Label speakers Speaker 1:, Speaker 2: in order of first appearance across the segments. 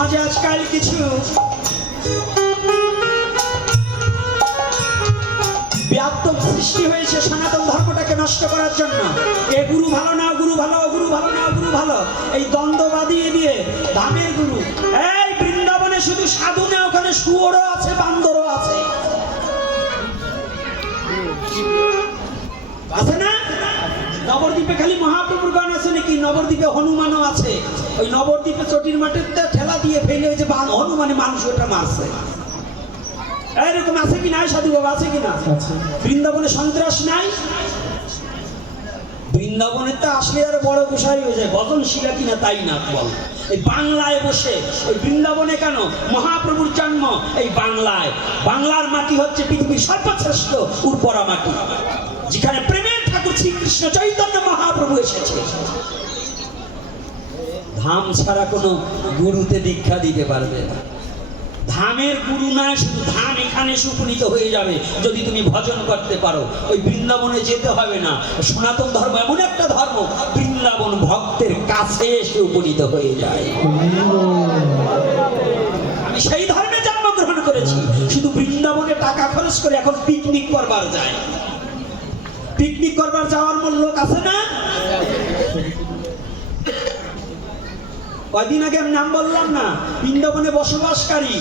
Speaker 1: সমাজে আজকাল কিছু ব্যাপ্তক সৃষ্টি হয়েছে সনাতন ধর্মটাকে নষ্ট করার জন্য। এ গুরু ভালো না, গুরু ভালো গুরু ভালো না, গুরু ভালো। এই দ্বন্দ্ব বাদিয়ে দিয়ে ধামের গুরু। এই বৃন্দাবনে শুধু সাধু না ওখানে শুয়োরও আছে, বান্দরও আছে। নবদ্বীপে খালি মহাপ্রভুর গান আছে নাকি? নবদ্বীপে হনুমানও আছে। ওই নবদ্বীপে চটির মাঠের ঠেলা দিয়ে ফেলে ওই যে হনুমানে মানুষ ওটা মারছে। এরকম আছে কি নাই সাধু বাবা? আছে কি না? বৃন্দাবনে সন্ত্রাস নাই? বৃন্দাবনে তো আসলে আর বড় গোসাই হয়ে যায়। বদন শিলা কিনা তাই না বল? এই বাংলায় বসে ওই বৃন্দাবনে কেন? মহাপ্রভুর জন্ম এই বাংলায়। বাংলার মাটি হচ্ছে পৃথিবীর সর্বশ্রেষ্ঠ উর্বরা মাটি। যেখানে প্রেমের ঠাকুর শ্রীকৃষ্ণ চৈতন্য এসেছে ধাম ছাড়া কোনো গুরুতে দীক্ষা দিতে পারবে না। ধামের গুরু নয় শুধু ধাম এখানে সুপনীত হয়ে যাবে, যদি তুমি ভজন করতে পারো। ওই বৃন্দাবনে যেতে হবে না। সনাতন ধর্ম এমন একটা ধর্ম, বৃন্দাবন ভক্তের কাছে এসে উপনীত হয়ে যায়। আমি সেই ধর্মে জন্মগ্রহণ করেছি, শুধু বৃন্দাবনে টাকা খরচ করে এখন পিকনিক করবার যায়। পিকনিক করবার যাওয়ার মূল লোক আছে না? কয়দিন আগে আমি নাম বললাম না, বৃন্দাবনে বসবাসকারী।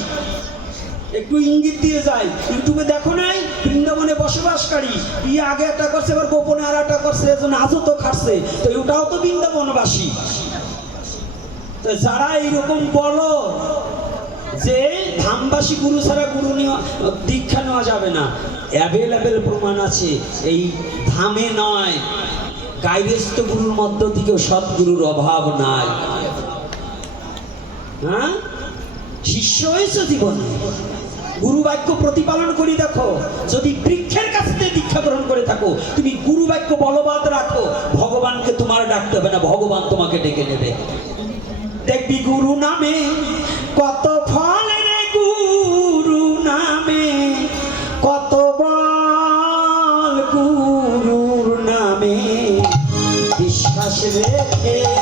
Speaker 1: একটু ইঙ্গিত দিয়ে যাই। ইউটিউবে দেখো নাই, বৃন্দাবনে বসবাসকারী। বিয়ে আগে একটা করছে, এবার গোপনে আর একটা করছে এজন আজও তো খাটছে। তো ওটাও তো বৃন্দাবনবাসী। তো যারা এইরকম বলো যে ধামবাসী গুরু ছাড়া গুরু দীক্ষা নেওয়া যাবে না। অ্যাভেলেবেল প্রমাণ আছে, এই ধামে নয়। গাইরেস্ত গুরুর মধ্য থেকেও সৎগুরুর অভাব নাই। হ্যাঁ? শিষ্য হয়েছে জীবনে? গুরু প্রতিপালন করি দেখো। যদি বৃক্ষের কাছ থেকে দীক্ষা গ্রহণ করে থাকো, তুমি গুরু বাক্য বলবাদ রাখো। ভগবানকে তোমার ডাকতে হবে না, ভগবান তোমাকে ডেকে নেবে। দেখবি গুরু নামে, কত ফল রে গুরু নামে, কত বল গুরুর নামে। বিশ্বাস রেখে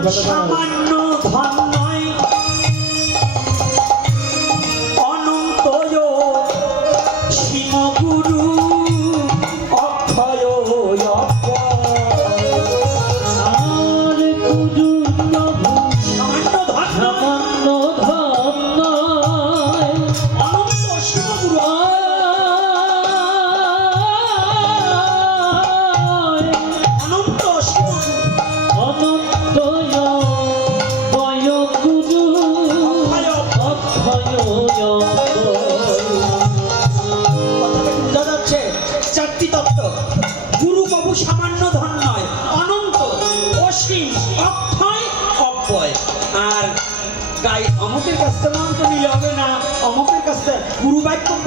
Speaker 2: দোকানে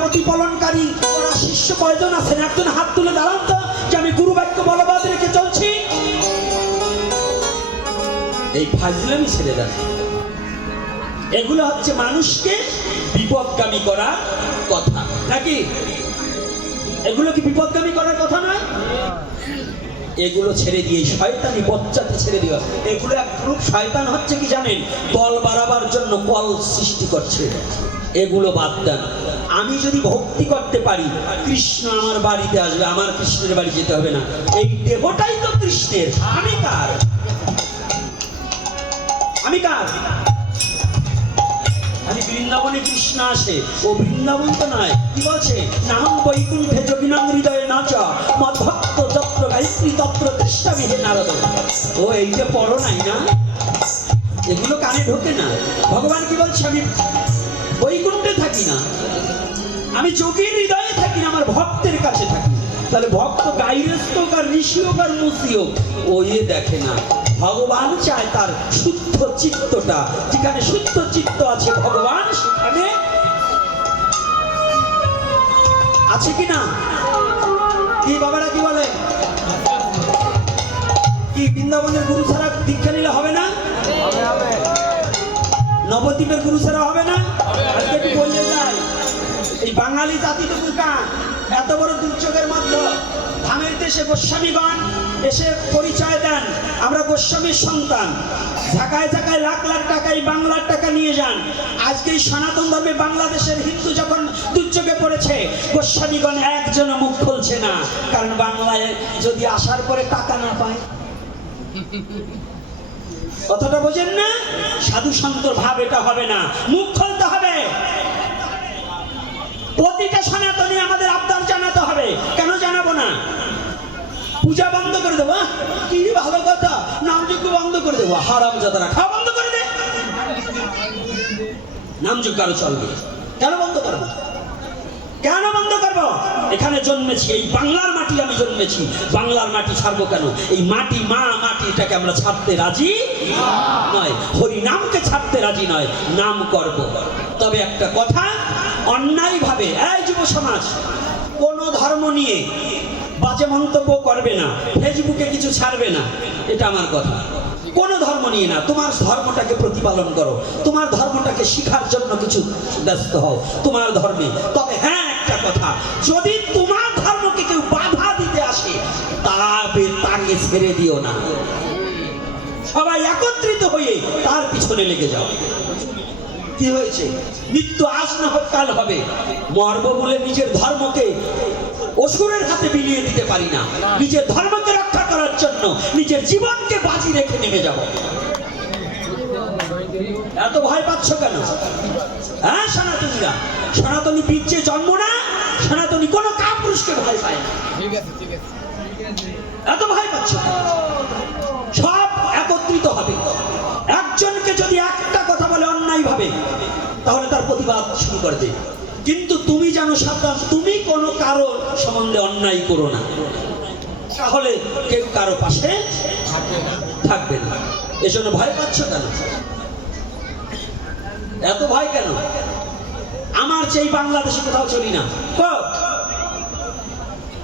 Speaker 1: বাক্য প্রতিপালনকারী ওরা শিষ্য কয়জন আছেন? একজন হাত তুলে দাঁড়ান তো, যে আমি গুরু বাক্য বলবাদ রেখে চলছি। এই ফাজলামি ছেড়ে দেন এগুলো হচ্ছে মানুষকে বিপদগামী করার কথা। নাকি? এগুলো কি বিপদগামী করার কথা নয়? এগুলো ছেড়ে দিয়ে শয়তানি বচ্চাতে ছেড়ে দিও। এগুলো এক গ্রুপ শয়তান হচ্ছে কি জানেন? বল বাড়াবার জন্য কল সৃষ্টি করছে। এগুলো বাদ দেন। আমি যদি ভক্তি করতে পারি, কৃষ্ণ আমার বাড়িতে আসবে, আমার কৃষ্ণের বাড়ি যেতে হবে না। এই দেহটাই তো কৃষ্ণের। আমি কার? আমি কার? বৃন্দাবনে কৃষ্ণ আসে। ও বৃন্দাবন তো নয়। কি বলছে? নাম বৈকুণ্ঠে যোগিনাম হৃদয়ে যত্র গায়ত্রী তত্র বিহে নারদ। ও, এই যে পড়ো নাই না? এগুলো কানে ঢোকে না। ভগবান কি বলছে? আমি থাকি না। আমি যোগীর হৃদয়ে থাকি না, আমার ভক্তের কাছে থাকি তাহলে ভক্ত গাইরস্ত হোক আর ঋষি হোক আর মুসি হোক, ও এ দেখে না। ভগবান চায় তার শুদ্ধ চিত্তটা। যেখানে শুদ্ধ চিত্ত আছে, ভগবান সেখানে আছে কি না কি বাবারা, কি বলে? কি বৃন্দাবনের গুরু ছাড়া দীক্ষা নিলে হবে না? নবদ্বীপের গুরু ছাড়া হবে না? আজকে একটু বললে যাই এই বাঙালি জাতিটুকু কান এত বড় দুর্যোগের মধ্যে ধামের দেশে গোস্বামীগণ এসে পরিচয় দেন। আমরা গোস্বামীর সন্তান। ঢাকায় ঢাকায় লাখ লাখ টাকা এই বাংলার টাকা নিয়ে যান। আজকে এই সনাতন ধর্মে বাংলাদেশের হিন্দু যখন দুর্যোগে পড়েছে গোস্বামীগণ একজন মুখ খুলছে না। কারণ বাংলায় যদি আসার পরে টাকা না পায়। কথাটা বোঝেন না? সাধু সন্তর ভাব এটা হবে না। মুখ খুলতে হবে। প্রতিটা সনাতনী আমাদের আবদার জানাতে হবে। কেন জানাব না? পূজা বন্ধ করে দেবো কি ভালো কথা। নামযজ্ঞ বন্ধ করে দেবো, হারাম যাতারা খাওয়া বন্ধ করে দে। নামযজ্ঞ আরও চলবে। কেন বন্ধ করব? কেন বন্ধ করব? এখানে জন্মেছি, এই বাংলার মাটি আমি জন্মেছি। বাংলার মাটি ছাড়বো কেন? এই মাটি, মা মাটি এটাকে আমরা ছাড়তে রাজি নয়। হরি নামকে ছাড়তে রাজি নয়, নাম করব। তবে একটা কথা অন্যায় ভাবে এই যুব সমাজ, কোন ধর্ম নিয়ে বাজে মন্তব্য করবে না, ফেসবুকে কিছু ছাড়বে না, এটা আমার কথা। কোন ধর্ম নিয়ে না, তোমার ধর্মটাকে প্রতিপালন করো, তোমার ধর্মটাকে শিখার জন্য কিছু ব্যস্ত হও, তোমার ধর্মে। তবে হ্যাঁ কথা। যদি তোমার ধর্মকে কেউ বাধা দিতে আসে তবে তাকে ছেড়ে দিও না। সবাই একত্রিত হয়ে তার পিছনে লেগে যাও। কি হয়েছে? মৃত্যু আজ না হোক কাল হবে। মর্ব বলে নিজের ধর্মকে অসুরের হাতে বিলিয়ে দিতে পারি না। নিজের ধর্মকে রক্ষা করার জন্য নিজের জীবনকে বাজি রেখে নেমে যাব এত ভয় পাচ্ছ কেন? হ্যাঁ সনাতনীরা? সনাতনী বীর্যে জন্ম না সনাতনী কোনো কাপুরুষকে ভয় পায় না। এত ভয় পাচ্ছ সব একত্রিত হবে। একজনকে যদি একটা কথা বলে অন্যায় ভাবে তাহলে তার প্রতিবাদ শুরু করে দেবে কিন্তু তুমি জানো সাবধান তুমি কোনো কারও সম্বন্ধে অন্যায় করো না। তাহলে কেউ কারও পাশে থাকবে না। এজন্য ভয় পাচ্ছ কেন? এত ভয় কেন? আমার সেই বাংলাদেশে কোথাও চলি না?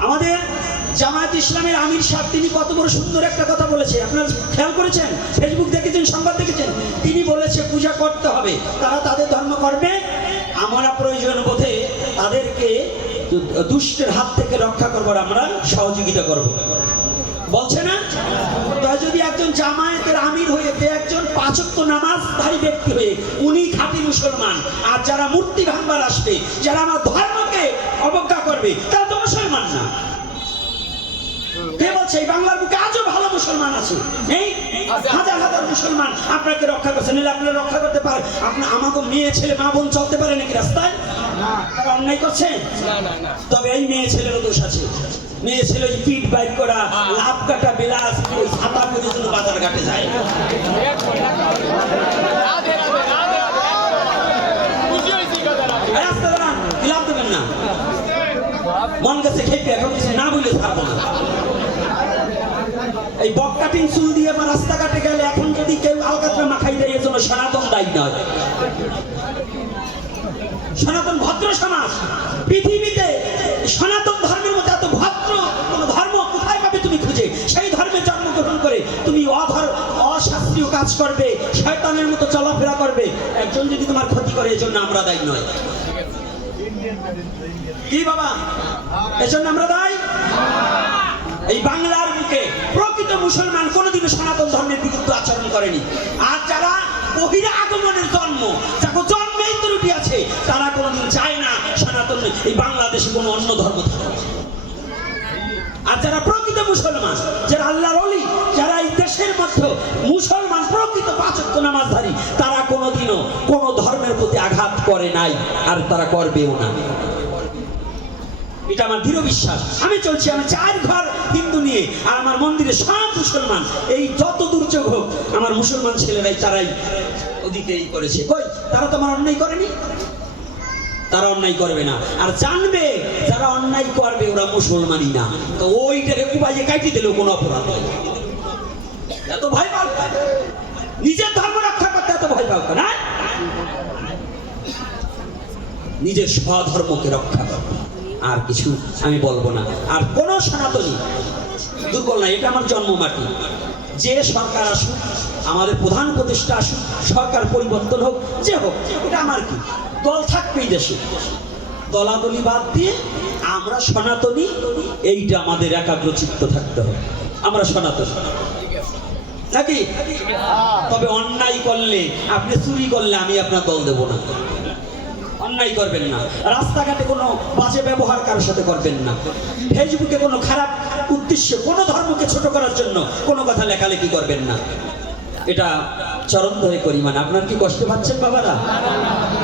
Speaker 1: আমাদের জামায়াত ইসলামের আমির সাহেব, তিনি কত বড় সুন্দর একটা কথা বলেছে। আপনারা খেয়াল করেছেন? ফেসবুক দেখেছেন, সংবাদ দেখেছেন? তিনি বলেছে, পূজা করতে হবে। তারা তাদের ধর্ম করবে। আমরা প্রয়োজন বোধে তাদেরকে দুষ্টের হাত থেকে রক্ষা করবার আমরা সহযোগিতা করব। বলছে না? তাই যদি একজন জামায়াতের আমির হয়ে তে একজন পাচক্য নামাজধারী ব্যক্তি হয়ে উনি খাঁটি মুসলমান আর যারা মূর্তি ভাঙবার আসবে যারা আমার ধর্মকে অবজ্ঞা করবে তারা তো মুসলমান না। কে বলছে এই বাংলার বুকে আজও ভালো মুসলমান আছে? নেই হাজার হাজার মুসলমান আপনাকে রক্ষা করছে নিলে আপনারা রক্ষা করতে পারে। আপনার আমাকে মেয়ে ছেলে মা বোন চলতে পারে নাকি রাস্তায়? তারা অন্যায় করছে? তবে এই মেয়ে ছেলেরও দোষ আছে। মেয়ে ছেলে বাইক করা লাভ কাটা বিলাস ছাতা করে বাজার ঘাটে যায়। রাস্তা দাঁড়ান, লাভ দেবেন না? মন গেছে খেপে এখন কিছু না বলে থাকব না। এই বক কাটিং চুল দিয়ে বা রাস্তাঘাটে গেলে এখন যদি কেউ আলকাতরা মাখাই দেয় এর জন্য সনাতন দায়ী নয়। সনাতন ভদ্র সমাজ পৃথিবীতে সনাতন ধর্মের করবে, শয়তানের মতো চলাফেরা করবে। একজন যদি তোমার ক্ষতি করে, এজন্য আমরা দায়ী নয় কি বাবা? এজন্য আমরা দায়ী? এই বাংলার বুকে প্রকৃত মুসলমান কোনোদিনও সনাতন ধর্মের বিরুদ্ধে আচরণ করেনি। আর যারা বহিরা আগমনের জন্ম যাকে জন্মেই ত্রুটি আছে, তারা কোনোদিন চায় না সনাতন এই বাংলাদেশে কোনো অন্য ধর্ম থাকুক। আর যারা প্রকৃত মুসলমান, যারা আল্লাহর অলি যারা দেশের মধ্যে মুসলমান প্রকৃত পাচক নামাজধারী, তারা কোনোদিনও কোনো ধর্মের প্রতি আঘাত করে নাই, আর তারা করবেও না। এটা আমার দৃঢ় বিশ্বাস। আমি চলছি আমি চার ঘর হিন্দু নিয়ে, আর আমার মন্দিরে সব মুসলমান। এই যত দুর্যোগ হোক, আমার মুসলমান ছেলেরাই তারাই ওদিকে করেছে। কই? তারা তো আমার অন্যায় করেনি? তারা অন্যায় করবে না। আর জানবে, যারা অন্যায় করবে ওরা মুসলমানই না। তো ওইটাকে কুবাইয়ে কাটি দিলেও কোনো অপরাধ হয়। এত ভয় পাও নিজের ধর্ম রক্ষা করতে এত ভয় পাও না নিজের স্বধর্মকে রক্ষা করো। আর কিছু আমি বলব না। আর কোন সনাতনী, দুর্বল না, এটা আমার জন্মমাটি যে সরকার আসুক, আমাদের প্রধান প্রতিষ্ঠা আসুক, সরকার পরিবর্তন হোক, যে হোক, এটা আমার কি? দল থাকবেই দেশে। দলাদলি বাদ দিয়ে আমরা সনাতনী, এইটা আমাদের একাগ্র চিত্ত থাকতে হবে। আমরা সনাতনী। নাকি? তবে অন্যায় করলে, আপনি চুরি করলে আমি আপনার দল দেব না। অন্যায় করবেন না। রাস্তাঘাটে কোনো বাজে ব্যবহার কারোর সাথে করবেন না। ফেসবুকে কোনো খারাপ উদ্দেশ্যে, কোনো ধর্মকে ছোট করার জন্য কোনো কথা লেখালেখি করবেন না। এটা চরম ধরে করি মানে আপনার কি কষ্ট পাচ্ছেন বাবারা?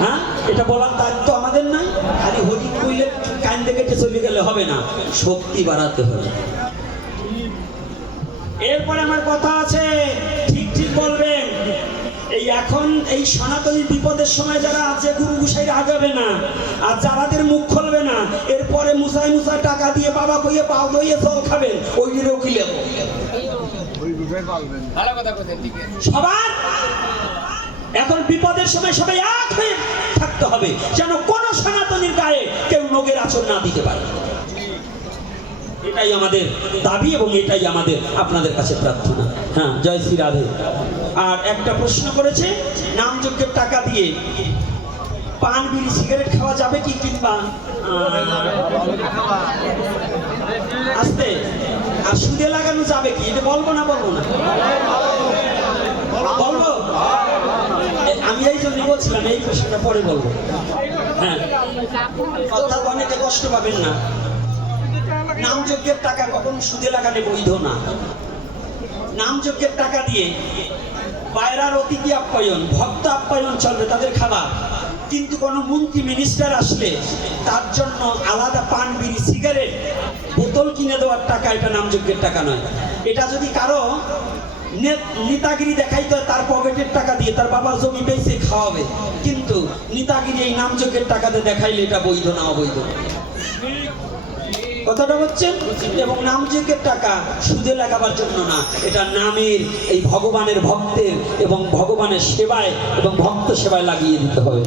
Speaker 1: হ্যাঁ? এটা বলার দায়িত্ব আমাদের নাই খালি হরি কইলে কান্দে কেটে চলে গেলে হবে না। শক্তি বাড়াতে হবে। এরপরে আমার কথা আছে ঠিক ঠিক বলবেন। এই এখন এই সনাতনী বিপদের সময় যারা আছে গুরু গুসাই আগাবে না আর যারাদের মুখ খুলবে না এরপরে মুসাই মুসাই টাকা দিয়ে বাবা কইয়ে পাও দইয়ে জল খাবেন ওই দিনেও কি লেবো? সবার? এখন বিপদের সময় সবাই এক হয়ে থাকতে হবে যেন কোন সনাতনীর গায়ে কেউ নোগের আচর না দিতে পারে। এটাই আমাদের দাবি এবং এটাই আমাদের আপনাদের কাছে প্রার্থনা। হ্যাঁ জয় শ্রী রাধে। আর একটা প্রশ্ন করেছে, নামযজ্ঞের টাকা দিয়ে পান, বিড়ি, সিগারেট খাওয়া যাবে কি কিংবা আস্তে? আর সুদে লাগানো যাবে কি? এটা বলব না বলব না? বলব? আমি এই জন্য বলছিলাম, এই প্রশ্নটা পরে বলব। হ্যাঁ। অর্থাৎ অনেকে কষ্ট পাবেন না। নামযজ্ঞের টাকা কখনো সুদে লাগালে বৈধ না। নামযজ্ঞের টাকা দিয়ে বাইরার অতিথি আপ্যায়ন, ভক্ত আপ্যায়ন চলবে তাদের খাবার। কিন্তু কোনো মন্ত্রী মিনিস্টার আসলে তার জন্য আলাদা পান, বিড়ি সিগারেট বোতল কিনে দেওয়ার টাকা এটা নামযজ্ঞের টাকা নয়। এটা যদি কারও নেতাগিরি দেখাইতে হয়, তার পকেটের টাকা দিয়ে তার বাবার জমি বেঁচে খাওয়াবে। কিন্তু নেতাগিরি এই নামযজ্ঞের টাকাতে দেখাইলে এটা বৈধ না অবৈধ। কথাটা হচ্ছে, এবং নাম নামযজ্ঞের টাকা সুদে লাগাবার জন্য না, এটা নামের, এই ভগবানের ভক্তের এবং ভগবানের সেবায় এবং ভক্ত সেবায় লাগিয়ে দিতে হবে।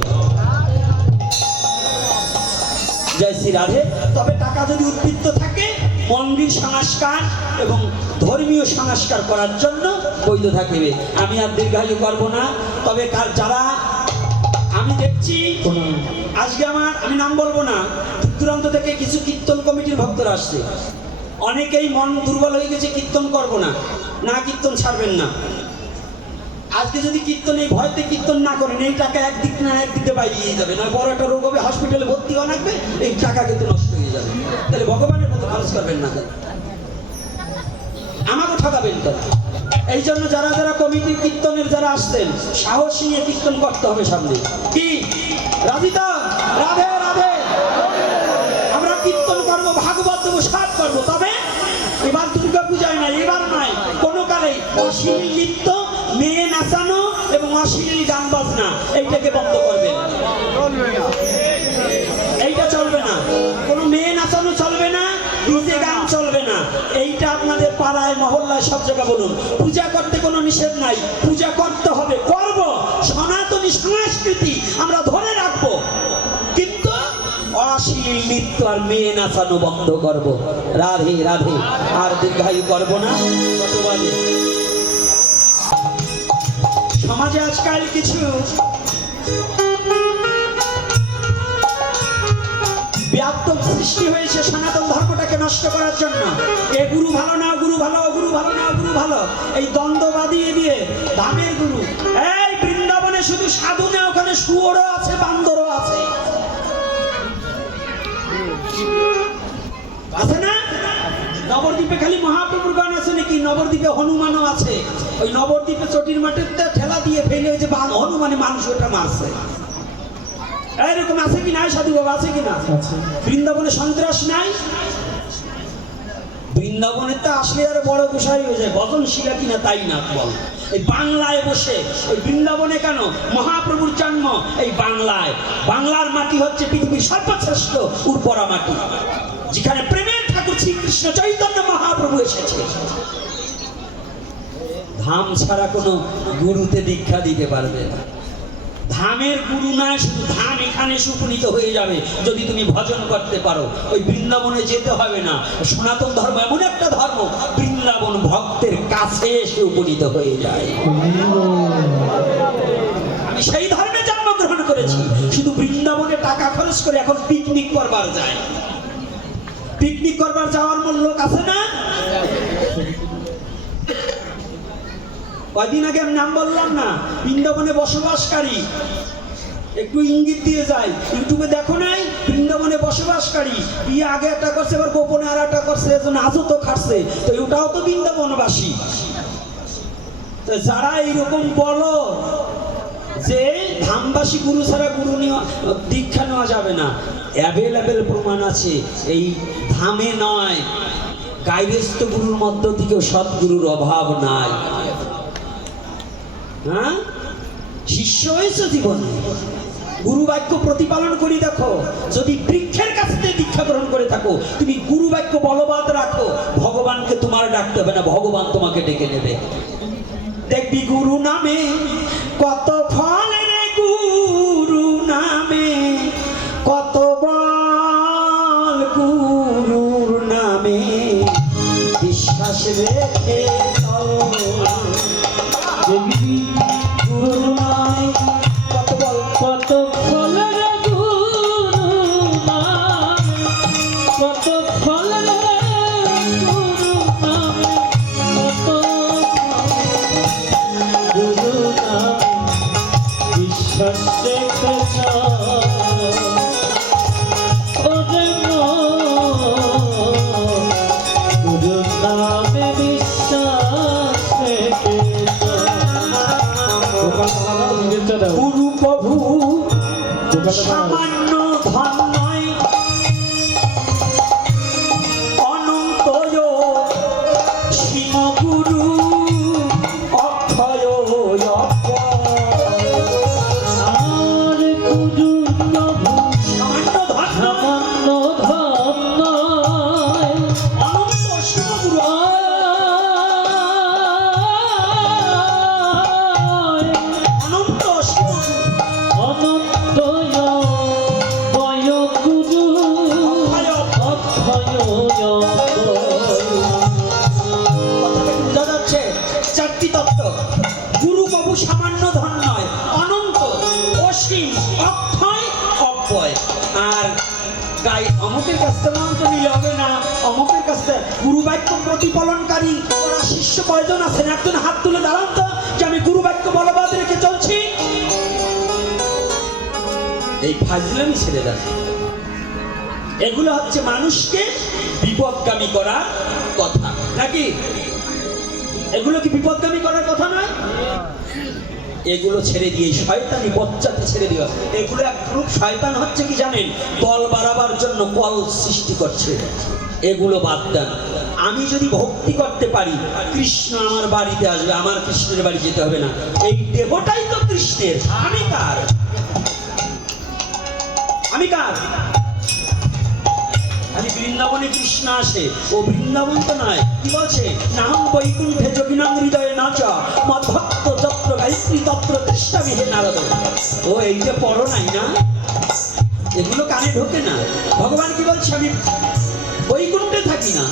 Speaker 1: জয় শ্রী রাধে। তবে টাকা যদি উদ্বৃত্ত থাকে, মন্দির সংস্কার এবং ধর্মীয় সংস্কার করার জন্য বৈধ থাকবে। আমি আর দীর্ঘায়ু করব না, তবে কার যারা আমি দেখছি, আজকে আমার, আমি নাম বলব না দূর দূরান্ত থেকে কিছু কীর্তন কমিটির ভক্তরা আসছে। অনেকেই মন দুর্বল হয়ে গেছে, কীর্তন করব না না কীর্তন ছাড়বেন না। আজকে যদি কীর্তন এই ভয়তে কীর্তন না করেন, এই টাকা একদিক না একদিকে বাইরিয়ে যাবে, না বড় একটা রোগ হবে হসপিটালে ভর্তি হওয়া লাগবে, এই টাকা কিন্তু নষ্ট হয়ে যাবে। তাহলে ভগবানের মতো খরচ করবেন না? আমাকে ঠকাবেন তো এই জন্য যারা যারা কমিটির কীর্তনের যারা আসতেন সাহস নিয়ে কীর্তন করতে হবে সামনে। কি? রাজি তো? রাধে রাধে। আমরা কীর্তন করব, ভাগবত দেবো সব করব। তবে এবার দুর্গা পূজায় নাই, এবার নয় কোনো কালেই অশ্লীল নৃত্য, মেয়ে নাচানো এবং অশ্লীল গান বাজনা, এইটাকে বন্ধ করবেন। ডিজে গান চলবে না। এইটা আপনাদের পাড়ায়, মহল্লায় সব জায়গায় বলুন। পূজা করতে কোনো নিষেধ নাই। পূজা করতে হবে, করব। সনাতনী সংস্কৃতি আমরা ধরে রাখব। কিন্তু অশ্লীল নৃত্য আর মেয়ে নাচানো বন্ধ করব। রাধে রাধে। আর দীর্ঘায়ু করব না। সমাজে আজকাল কিছু ব্যাপক সৃষ্টি হয়েছে সনাতন ধর্মটাকে নষ্ট করার জন্য। এ গুরু ভালো না, গুরু ভালো গুরু ভালো না গুরু ভালো। এই দ্বন্দ্ব বাদিয়ে দিয়ে ধামের গুরু। এই বৃন্দাবনে শুধু সাধু না, ওখানে শুয়োরও আছে, বান্দরও আছে। আছে না? নবদ্বীপে খালি মহাপ্রভুর গান আছে নাকি? নবদ্বীপে হনুমানও আছে। ওই নবদ্বীপে চটির মাঠের ঠেলা দিয়ে ফেলে ওই হনুমানে মানুষ ওটা মারছে। এরকম আছে কি নাই সাধু বাবা আছে কি না? বৃন্দাবনে সন্ত্রাস নাই? বৃন্দাবনে তো আসলে আর বড় গোসাই হয়ে যায়। ভজন শিলা কিনা তাই না বল। এই বাংলায় বসে ওই বৃন্দাবনে কেন মহাপ্রভুর জন্ম? এই বাংলায়। বাংলার মাটি হচ্ছে পৃথিবীর সর্বশ্রেষ্ঠ উর্বরা মাটি। যেখানে প্রেমের ঠাকুর শ্রীকৃষ্ণ চৈতন্য মহাপ্রভু এসেছে। ধাম ছাড়া কোনো গুরুতে দীক্ষা দিতে পারবে না। ধামের গুরু না, শুধু ধাম এখানে সুপনীত হয়ে যাবে, যদি তুমি ভজন করতে পারো। ওই বৃন্দাবনে যেতে হবে না। সনাতন ধর্ম এমন একটা ধর্ম, বৃন্দাবন ভক্তের কাছে এসে উপনীত হয়ে যায়। আমি সেই ধর্মে জন্মগ্রহণ করেছি, শুধু বৃন্দাবনে টাকা খরচ করে এখন পিকনিক করবার যায়। পিকনিক করবার যাওয়ার মূল লোক আছে না? কয়দিন আগে আমি নাম বললাম না, বৃন্দাবনে বসবাসকারী। একটু ইঙ্গিত দিয়ে যায়, ইউটিউবে দেখো নাই, বৃন্দাবনে বসবাসকারী। বিয়ে আগে একটা করছে, এবার গোপনে আর একটা করছে এজন্য আজও তো খাটছে। তো ওটাও তো বৃন্দাবনবাসী। তো যারা এইরকম বলো যে ধামবাসী গুরু ছাড়া গুরু দীক্ষা নেওয়া যাবে না। অ্যাভেলেবেল প্রমাণ আছে, এই ধামে নয়। গাইরেস্ত গুরুর মধ্য থেকেও সৎগুরুর অভাব নাই। হ্যাঁ? শিষ্য হয়েছে জীবনে। গুরু বাক্য প্রতিপালন করি দেখো। যদি বৃক্ষের কাছ থেকে দীক্ষা গ্রহণ করে থাকো, তুমি গুরু বাক্য বলবাদ রাখো। ভগবানকে তোমার ডাকতে হবে না, ভগবান তোমাকে ডেকে নেবে। দেখবি গুরু নামে, কত ফল রে গুরু নামে, কত বল গুরুর নামে। বিশ্বাস রেখে সামান্য কয়জন আছেন, একজন হাত তুলে দাঁড়ান তো, যে আমি গুরু বাক্য বলবাদ রেখে চলছি। এই ফাজলামি ছেড়ে দেন। এগুলো হচ্ছে মানুষকে বিপদগামী করার কথা, নাকি? এগুলো কি বিপদগামী করার কথা নয়? এগুলো ছেড়ে দিয়ে শয়তানি বচ্চাতে ছেড়ে দিও এগুলো এক গ্রুপ শয়তান হচ্ছে কি জানেন? দল বাড়াবার জন্য কল সৃষ্টি করছে। এগুলো বাদ দেন। আমি যদি ভক্তি করতে পারি, কৃষ্ণ আমার বাড়িতে আসবে, আমার কৃষ্ণের বাড়ি যেতে হবে না। এই দেহটাই তো কৃষ্ণের। আমি কার? আমি কার? বৃন্দাবনে কৃষ্ণ আসে। ও বৃন্দাবন তো নয়। কি বলছে? নাম বৈকুণ্ঠে যোগিনাং হৃদয়ে নাচ। মধ্ভক্ত যত্র গায়ত্রী তত্র বিহে নারদ। ও, এই যে পড়ো নাই না? এগুলো কানে ঢোকে না। ভগবান কি বলছে? আমি বৈকুণ্ঠে থাকি না।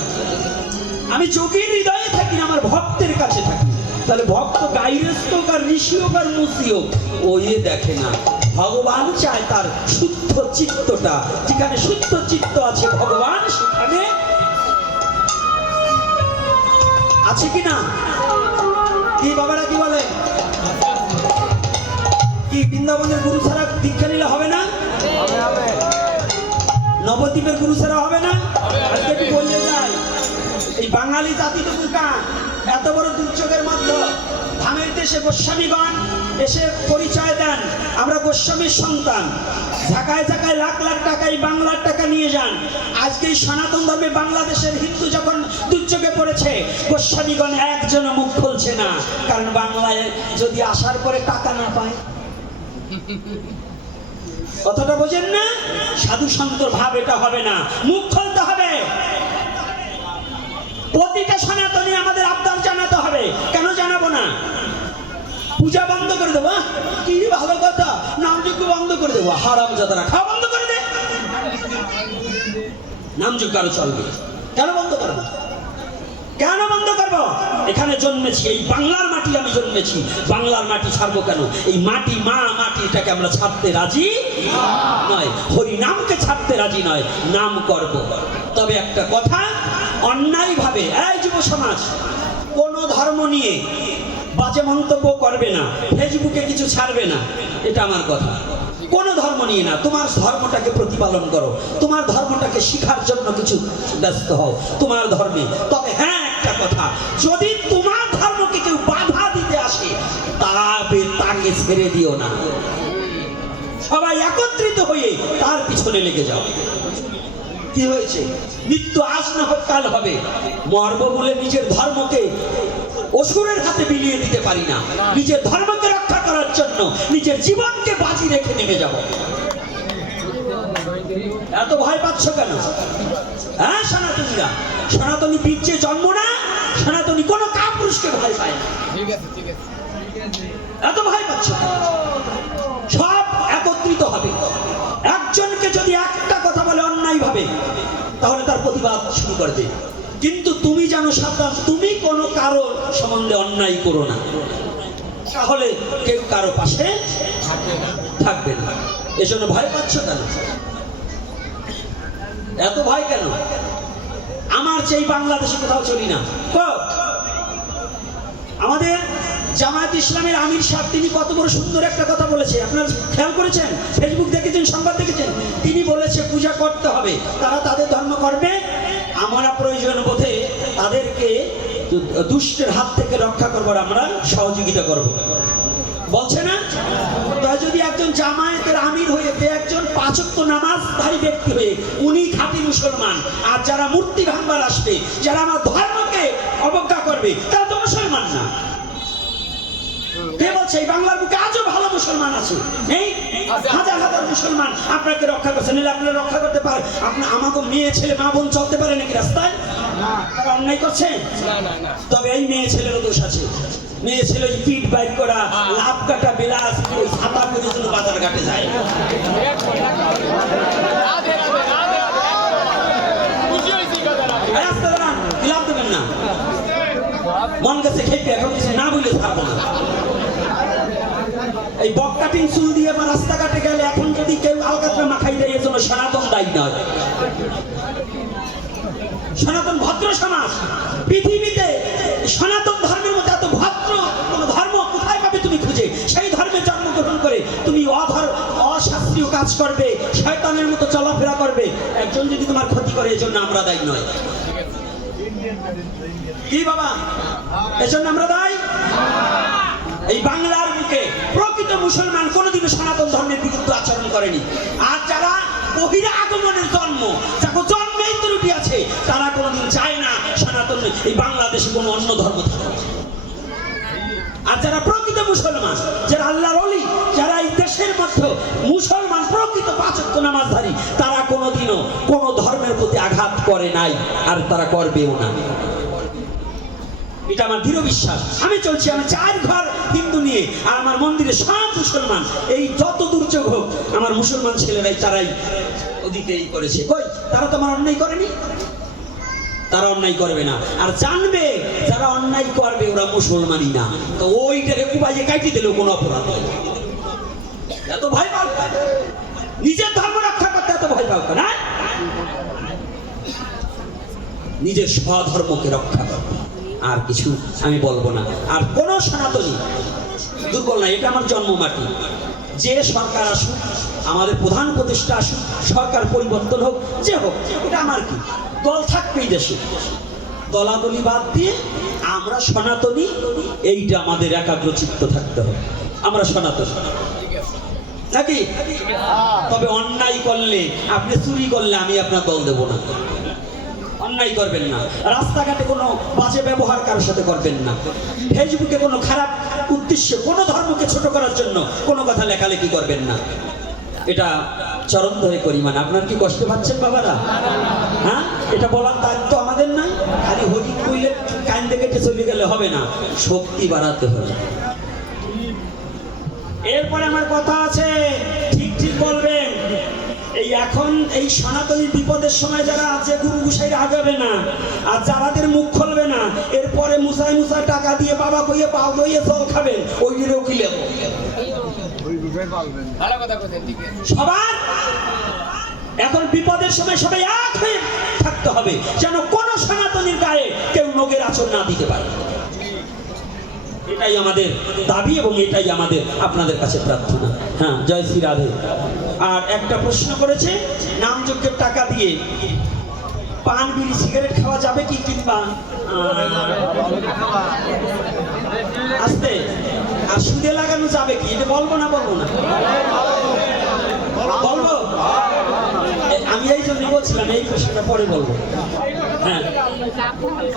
Speaker 1: আমি যোগীর হৃদয়ে থাকি না, আমার ভক্তের কাছে থাকি। তাহলে ভক্ত আর ঋষি হোক আর মুসি হোক এ দেখে না। ভগবান চায় তার শুদ্ধ চিত্তটা। যেখানে শুদ্ধ চিত্ত আছে, ভগবান সেখানে আছে কি না কি বাবারা, কি বলে? কি বৃন্দাবনের গুরু ছাড়া দীক্ষা নিলে হবে না? নবদ্বীপের গুরু ছাড়া হবে না? আজকে একটু বললে যাই এই বাঙালি জাতি তো বুকা এত বড় দুর্যোগের মধ্যে ধামের দেশে গোস্বামীগণ এসে পরিচয় দেন। আমরা গোস্বামীর সন্তান। ঢাকায় ঢাকায় লাখ লাখ টাকা এই বাংলার টাকা নিয়ে যান। আজকে এই সনাতন ধর্মে বাংলাদেশের হিন্দু যখন দুর্যোগে পড়েছে গোস্বামীগণ একজন মুখ খুলছে না। কারণ বাংলায় যদি আসার পরে টাকা না পায়। কথাটা বোঝেন না? সাধু সন্তর ভাব এটা হবে না। মুখ খুলতে হবে। প্রতিটা সনাতনী আমাদের আবদার জানাতে হবে। কেন জানাব না? পূজা বন্ধ করে দেবো কি ভালো কথা। নামযজ্ঞ বন্ধ করে দেবো, হারাম যাতারা খাওয়া বন্ধ করে দে। নামযজ্ঞ আরও চলবে। কেন বন্ধ করব? কেন বন্ধ করব? এখানে জন্মেছি, এই বাংলার মাটি আমি জন্মেছি। বাংলার মাটি ছাড়বো কেন? এই মাটি, মা মাটি এটাকে আমরা ছাড়তে রাজি নয়। হরি নামকে ছাড়তে রাজি নয়, নাম করব। তবে একটা কথা অন্যায় ভাবে এই যুব সমাজ, কোন ধর্ম নিয়ে বাজে মন্তব্য করবে না, ফেসবুকে কিছু ছাড়বে না, এটা আমার কথা। কোন ধর্ম নিয়ে না, তোমার ধর্মটাকে প্রতিপালন করো, তোমার ধর্মটাকে শিখার জন্য কিছু ব্যস্ত হও, তোমার ধর্মে। তবে হ্যাঁ কথা। যদি তোমার ধর্মকে কেউ বাধা দিতে আসে, তবে তাকে ছেড়ে দিও না। সবাই একত্রিত হয়ে তার পিছনে লেগে যাও। কি হয়েছে? মৃত্যু আজ না হোক কাল হবে। মর্ব বলে নিজের ধর্মকে অসুরের হাতে বিলিয়ে দিতে পারি না। নিজের ধর্মকে রক্ষা করার জন্য নিজের জীবনকে বাজি রেখে নেমে যাব এত ভয় পাচ্ছ কেন? হ্যাঁ সনাতনীরা? সনাতনী বীর্যে জন্ম না সনাতনী কোনো কাপুরুষকে ভয় পায় না।
Speaker 3: ঠিক আছে ঠিক আছে।
Speaker 1: এত ভয় পাচ্ছ সব একত্রিত হবে। একজনকে যদি একটা কথা বলে অন্যায় ভাবে তাহলে তার প্রতিবাদ শুরু করবে কিন্তু তুমি জানো সাবধান তুমি কোনো কারও সম্বন্ধে অন্যায় করো না। তাহলে কেউ কারও পাশে থাকবে না। এজন্য ভয় পাচ্ছ কেন? এত ভয় কেন? আমার সেই বাংলাদেশে কোথাও চলি না। কো? আমাদের জামায়াত ইসলামের আমির সাহেব, তিনি কত বড় সুন্দর একটা কথা বলেছে। আপনারা খেয়াল করেছেন? ফেসবুক দেখেছেন, সংবাদ দেখেছেন? তিনি বলেছে, পূজা করতে হবে। তারা তাদের ধর্ম করবে। আমরা প্রয়োজন বোধে তাদেরকে দুষ্টের হাত থেকে রক্ষা করবার আমরা সহযোগিতা করব। বলছে না? তাই যদি একজন জামায়াতের আমির হয়ে তে একজন পাঁচক্য নামাজধারী ব্যক্তি হয়ে, উনি খাঁটি মুসলমান, আর যারা মূর্তি ভাঙবার আসবে, যারা আমার ধর্মকে অবজ্ঞা করবে, তারা তো মুসলমান না। কে বলছে এই বাংলার বুকে আজও ভালো মুসলমান আছে? নেই হাজার হাজার মুসলমান আপনাকে রক্ষা করছে নিলে আপনারা রক্ষা করতে পারে। আপনার আমাকে মেয়ে ছেলে মা বোন চলতে পারে নাকি রাস্তায়? তারা অন্যায় করছে? তবে এই মেয়ে ছেলেরও দোষ আছে। মেয়ে ছেলে ওই পিঠ বাইক করা লাভ কাটা বিলাস ছাতা করে জন্য বাজার ঘাটে যায়
Speaker 3: রাধে রাধে রাধে রাধে খুশি হয়েছি কথা রাধে
Speaker 1: এই রাস্তা দাঁড়ান লাভ দেবেন না মন গেছে খেপে এখন কিছু না বলে না। এই বক কাটিং চুল দিয়ে বা রাস্তাঘাটে গেলে এখন যদি কেউ আলকাতরা মাখাই দেয়, এর জন্য সনাতন দায়ী নয়। সনাতন ভদ্র সমাজ, পৃথিবীতে সনাতন ধর্মের মধ্যে এত ভদ্র কোন ধর্ম কোথায় পাবে তুমি খুঁজে? সেই ধর্মে জন্মগ্রহণ করে তুমি অধর, অশাস্ত্রীয় কাজ করবে, শয়তানের মতো চলাফেরা করবে। একজন যদি তোমার ক্ষতি করে এজন্য আমরা দায়ী নয়। কি বাবা? এজন্য আমরা দায়ী? এই বাংলার বুকে প্রকৃত মুসলমান কোনোদিনও সনাতন ধর্মের বিরুদ্ধে আচরণ করেনি। আর যারা বহিরা আগমনের জন্ম, যাকে জন্মেই ত্রুটি আছে, তারা কোনোদিন চায় না সনাতন, এই বাংলাদেশে কোনো অন্য ধর্ম থাকে আর যারা প্রকৃত মুসলমান, যারা আল্লাহর অলি দেশের মধ্যে মুসলমান প্রকৃত পাচক নামাজধারী, তারা কোনোদিনও কোনো ধর্মের প্রতি আঘাত করে নাই, আর তারা করবেও না। এটা আমার দৃঢ় বিশ্বাস। আমি চলছি, আমি চার ঘর হিন্দু নিয়ে, আর আমার মন্দিরে সব মুসলমান। এই যত দুর্যোগ হোক, আমার মুসলমান ছেলেরাই তারাই এই করেছে। কই? তারা তো আমার অন্যায় করেনি? তারা অন্যায় করবে না। আর জানবে, যারা অন্যায় করবে, ওরা মুসলমানই না। তো ওইটাকে কুবাইয়ে কাটি দিলেও কোনো অপরাধ নেই। নিজের ধর্ম রক্ষা করতে এত ভয় পাও হ্যাঁ? নিজের স্বধর্মকে রক্ষা করবে আর কিছু আমি বলব না। আর কোন সনাতনী দুর্বল না, এটা আমার জন্মমাটি যে সরকার আসুক, আমাদের প্রধান উপদেষ্টা আসুক, সরকার পরিবর্তন হোক, যে হোক, এটা আমার কি? দল থাকবেই দেশে। দলাদলি বাদ দিয়ে আমরা সনাতনী, এইটা আমাদের একাগ্র চিত্ত থাকতে হবে। আমরা সনাতন। নাকি? তবে অন্যায় করলে, আপনি চুরি করলে আমি আপনার দল দেব না। অন্যায় করবেন না। রাস্তাঘাটে কোনো বাজে ব্যবহার কারোর সাথে করবেন না। ফেসবুকে কোনো খারাপ উদ্দেশ্যে কোনো ধর্মকে ছোট করার জন্য কোনো কথা লেখালেখি করবেন না। এটা চরম ধরে করি মানে আপনার কি কষ্ট পাচ্ছেন বাবারা? হ্যাঁ? এটা বলার দায়িত্ব আমাদের নাই? খালি হরি কইলে কান কেটে চলে গেলে হবে না। শক্তি বাড়াতে হবে। এরপরে আমার কথা আছে ঠিক ঠিক বলবেন। এই এখন এই সনাতনী বিপদের সময় যারা আছে গুরু গুসাই আগাবে না আর যারাদের মুখ খুলবে না এরপরে মুসাই মুসাই টাকা দিয়ে বাবা কইয়ে পাও দইয়ে জল খাবেন ওই রকি লেব?
Speaker 3: ভালো কথা
Speaker 1: সবার? এখন বিপদের সময় সবাই এক হয়ে থাকতে হবে যেন কোন সনাতনীর গায়ে কেউ নোগের আচর না দিতে পারে। এটাই আমাদের দাবি এবং এটাই আমাদের আপনাদের কাছে প্রার্থনা। হ্যাঁ জয় শ্রী রাধে। আর একটা প্রশ্ন করেছে, নামযজ্ঞের টাকা দিয়ে পান, বিড়ি, সিগারেট খাওয়া যাবে কি কিংবা আস্তে? আর সুদে লাগানো যাবে কি? এটা বলব না বলব না? বলব? আমি এই জন্য বলছিলাম, এই প্রশ্নটা পরে বলব। হ্যাঁ।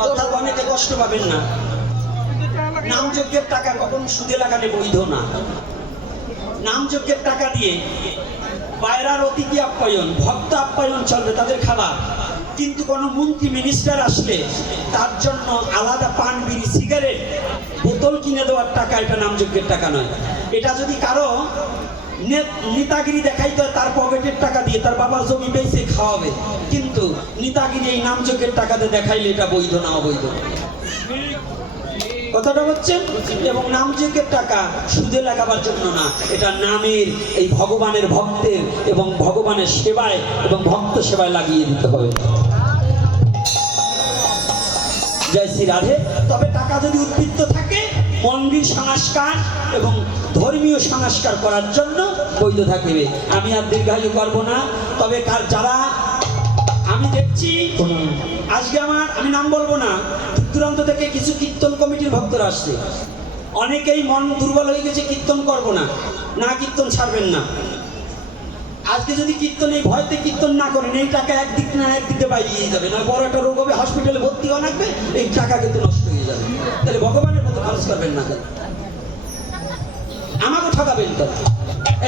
Speaker 1: অর্থাৎ অনেকে কষ্ট পাবেন না। নামযজ্ঞের টাকা কখনো সুদে লাগালে বৈধ না। নামযজ্ঞের টাকা দিয়ে বাইরার অতিথি আপ্যায়ন, ভক্ত আপ্যায়ন চলবে তাদের খাবার। কিন্তু কোনো মন্ত্রী মিনিস্টার আসলে তার জন্য আলাদা পান, বিড়ি, সিগারেট, বোতল কিনে দেওয়ার টাকা এটা নামযজ্ঞের টাকা নয়। এটা যদি কারও নেতাগিরি দেখাইতে হয়, তার পকেটের টাকা দিয়ে তার বাবা জমি বেঁচে খাওয়াবে। কিন্তু নেতাগিরি এই নামযজ্ঞের টাকাতে দেখাইলে এটা বৈধ না অবৈধ? কথাটা হচ্ছে, এবং নাম নামযজ্ঞের টাকা সুদে লাগাবার জন্য না, এটা নামের এই ভগবানের ভক্তের এবং ভগবানের সেবায় এবং ভক্ত সেবায় লাগিয়ে দিতে হবে। জয় শ্রী রাধে। তবে টাকা যদি উদ্বৃত্ত থাকে, মন্দির সংস্কার এবং ধর্মীয় সংস্কার করার জন্য বৈধ থাকবে। আমি আর দীর্ঘায়ু করব না, তবে কার যারা আমি দেখছি, আজকে আমার, আমি নাম বলব না, দূরান্ত থেকে কিছু কীর্তন কমিটির ভক্তরা আসছে। অনেকেই মন দুর্বল হয়ে গেছে, কীর্তন করব না না কীর্তন ছাড়বেন না। আজকে যদি কীর্তন, এই ভয়তে কীর্তন না করেন, এই টাকা একদিক না একদিকে বাইরিয়ে যাবে, না বড় একটা রোগ হবে হসপিটালে ভর্তি হওয়া লাগবে, এই টাকা কিন্তু নষ্ট হয়ে যাবে। তাহলে ভগবানের মতো খরচ করবেন না আমাকে ঠকাবেন তো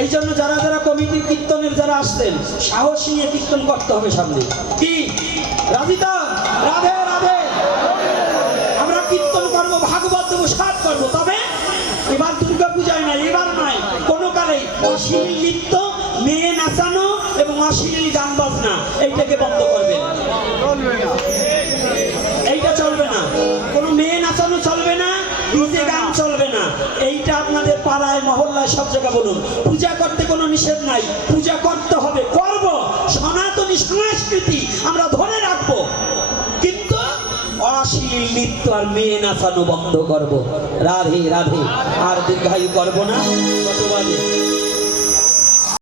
Speaker 1: এই জন্য যারা যারা কমিটির কীর্তনের যারা আসতেন সাহস নিয়ে কীর্তন করতে হবে সামনে। কি? রাধিতা রাধে রাধে। আমরা কীর্তন করব, ভাগবত দেবো সব করব, তবে এবার দুর্গা পূজায় নাই, এবার নয় কোনো কালেই অশ্লীল নৃত্য, মেয়ে নাচানো এবং অশ্লীল গান বাজনা, এইটাকে বন্ধ করবেন। পাড়ায়, মহল্লায় সব জায়গায় বলুন, পূজা করতে কোনো নিষেধ নাই, পূজা করতে হবে, করব। সনাতনী সংস্কৃতি আমরা ধরে রাখব। কিন্তু অশ্লীল নৃত্য আর মেয়ে নাচানো বন্ধ করব। রাধে রাধে, আর দীর্ঘায়ু করব না।